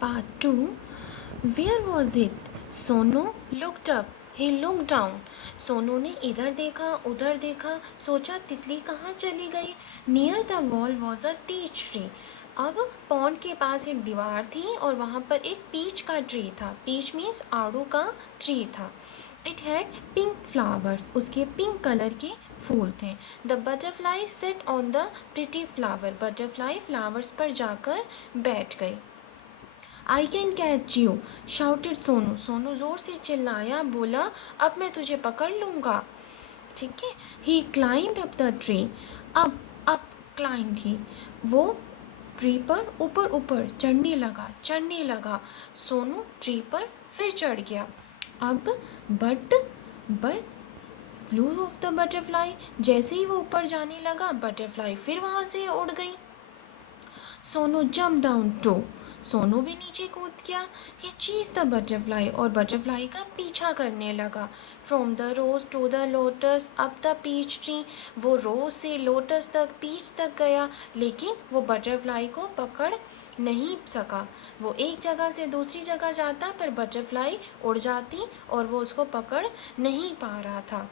Part 2. Where was it? Sonu looked up. He looked down. Sonu ने इधर देखा उधर देखा, सोचा तितली कहाँ चली गई. Near the wall was a peach tree. अब पॉन्ड के पास एक दीवार थी और वहाँ पर एक पीच का ट्री था. पीच मीन्स आड़ू का ट्री था. It had pink flowers. उसके पिंक कलर के फूल थे. The butterfly set on the pretty flower. Butterfly flowers पर जाकर बैठ गई. I can catch you shouted Sonu. Sonu ज़ोर से चिल्लाया, बोला अब मैं तुझे पकड़ लूँगा. ठीक है. ही क्लाइंब अप द ट्री. अब क्लाइंब ही. वो ट्री पर ऊपर ऊपर चढ़ने लगा. सोनू ट्री पर फिर चढ़ गया. अब but flew off the butterfly. जैसे ही वो ऊपर जाने लगा, बटरफ्लाई फिर वहाँ से उड़ गई. Sonu jump down to. Sonu भी नीचे कूद गया. ही चीज द बटरफ्लाई. और बटरफ्लाई का पीछा करने लगा. From the rose to the lotus up the peach tree. वो रोज से लोटस तक, पीच तक गया, लेकिन वो बटरफ्लाई को पकड़ नहीं सका. वो एक जगह से दूसरी जगह जाता, पर बटरफ्लाई उड़ जाती और वो उसको पकड़ नहीं पा रहा था.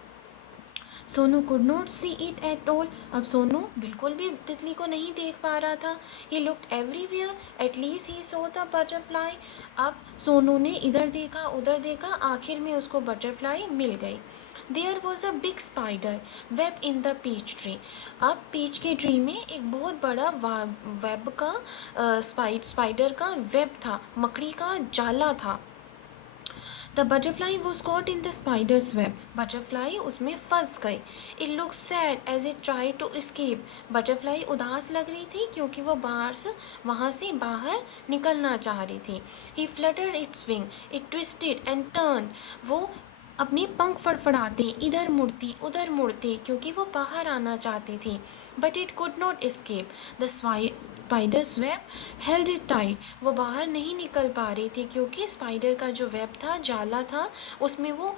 Sonu could not see it at all. अब सोनू बिल्कुल भी तितली को नहीं देख पा रहा था. He looked everywhere. At least he so the butterfly. अब सोनू ने इधर देखा उधर देखा, आखिर में उसको बटरफ्लाई मिल गई. There was a big spider web in the peach tree. अब पीच के ट्री में एक बहुत बड़ा वेब का स्पाइडर का वेब था, मकड़ी का जाला था. The butterfly was caught in the spider's web. Butterfly उसमें फंस गई. It look sad as it try to escape. Butterfly उदास लग रही थी क्योंकि वो वहाँ से बाहर निकलना चाह रही थी. He fluttered its wing. It twisted and turn. वो अपने पंख फड़फड़ाते इधर मुड़ती उधर मुड़ती क्योंकि वो बाहर आना चाहती थी. But it could not escape. The spider's web held it tight. वो बाहर नहीं निकल पा रही थी क्योंकि स्पाइडर का जो वेब था, जाला था, उसमें वो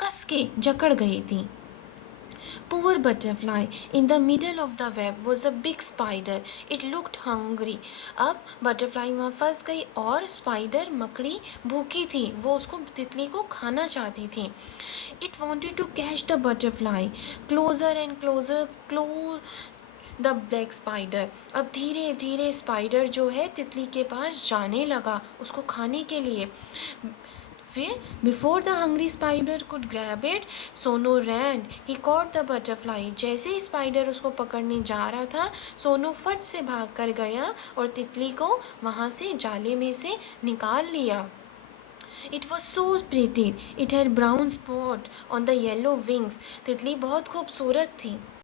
कस के जकड़ गई थी. Poor butterfly. In the middle of the web was a big spider. It looked hungry. अब बटरफ्लाई वहाँ फंस गई और स्पाइडर मकड़ी भूखी थी. वो उसको तितली को खाना चाहती थी. It wanted to catch the butterfly. Closer and closer, the black spider. अब धीरे धीरे स्पाइडर जो है तितली के पास जाने लगा उसको खाने के लिए. फिर before the hungry spider could grab it, Sonu ran. He caught the butterfly. जैसे ही स्पाइडर उसको पकड़ने जा रहा था, सोनू फट से भाग कर गया और तितली को वहाँ से जाले में से निकाल लिया. It was so pretty. It had brown spot on the yellow wings. तितली बहुत खूबसूरत थी.